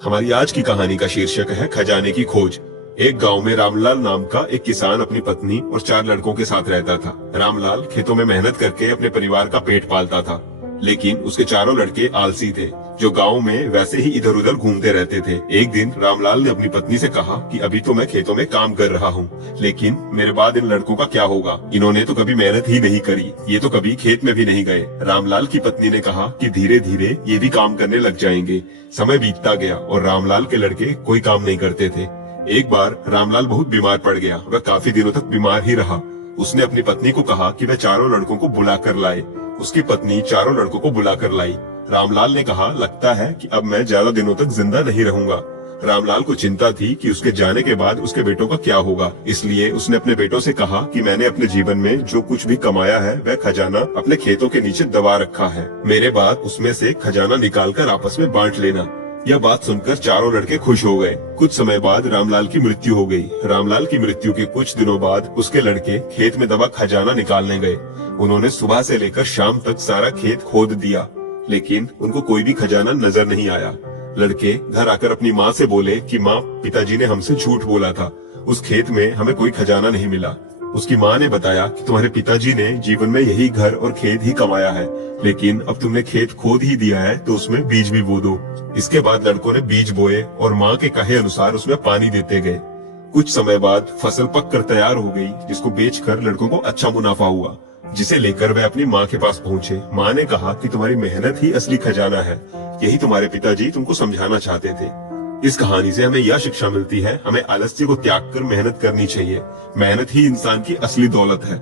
हमारी आज की कहानी का शीर्षक है खजाने की खोज। एक गांव में रामलाल नाम का एक किसान अपनी पत्नी और 4 लड़कों के साथ रहता था। रामलाल खेतों में मेहनत करके अपने परिवार का पेट पालता था, लेकिन उसके चारों लड़के आलसी थे, जो गांव में वैसे ही इधर उधर घूमते रहते थे। एक दिन रामलाल ने अपनी पत्नी से कहा कि अभी तो मैं खेतों में काम कर रहा हूँ, लेकिन मेरे बाद इन लड़कों का क्या होगा? इन्होंने तो कभी मेहनत ही नहीं करी, ये तो कभी खेत में भी नहीं गए। रामलाल की पत्नी ने कहा कि धीरे धीरे ये भी काम करने लग जाएंगे। समय बीतता गया और रामलाल के लड़के कोई काम नहीं करते थे। एक बार रामलाल बहुत बीमार पड़ गया। वह काफी दिनों तक बीमार ही रहा। उसने अपनी पत्नी को कहा कि वह चारों लड़कों को बुला कर लाए। उसकी पत्नी चारों लड़कों को बुला कर लाई। रामलाल ने कहा, लगता है कि अब मैं ज्यादा दिनों तक जिंदा नहीं रहूंगा। रामलाल को चिंता थी कि उसके जाने के बाद उसके बेटों का क्या होगा, इसलिए उसने अपने बेटों से कहा कि मैंने अपने जीवन में जो कुछ भी कमाया है वह खजाना अपने खेतों के नीचे दबा रखा है। मेरे बाद उसमें से खजाना निकालकर आपस में बांट लेना। यह बात सुनकर चारों लड़के खुश हो गए। कुछ समय बाद रामलाल की मृत्यु हो गई। रामलाल की मृत्यु के कुछ दिनों बाद उसके लड़के खेत में दबा खजाना निकालने गए। उन्होंने सुबह से लेकर शाम तक सारा खेत खोद दिया, लेकिन उनको कोई भी खजाना नजर नहीं आया। लड़के घर आकर अपनी माँ से बोले कि माँ, पिताजी ने हमसे झूठ बोला था, उस खेत में हमें कोई खजाना नहीं मिला। उसकी माँ ने बताया कि तुम्हारे पिताजी ने जीवन में यही घर और खेत ही कमाया है, लेकिन अब तुमने खेत खोद ही दिया है तो उसमें बीज भी बो दो। इसके बाद लड़कों ने बीज बोए और माँ के कहे अनुसार उसमें पानी देते गए। कुछ समय बाद फसल पककर तैयार हो गई, जिसको बेचकर लड़कों को अच्छा मुनाफा हुआ, जिसे लेकर वे अपनी माँ के पास पहुँचे। माँ ने कहा कि तुम्हारी मेहनत ही असली खजाना है, यही तुम्हारे पिताजी तुमको समझाना चाहते थे। इस कहानी से हमें यह शिक्षा मिलती है, हमें आलस्य को त्याग कर मेहनत करनी चाहिए। मेहनत ही इंसान की असली दौलत है।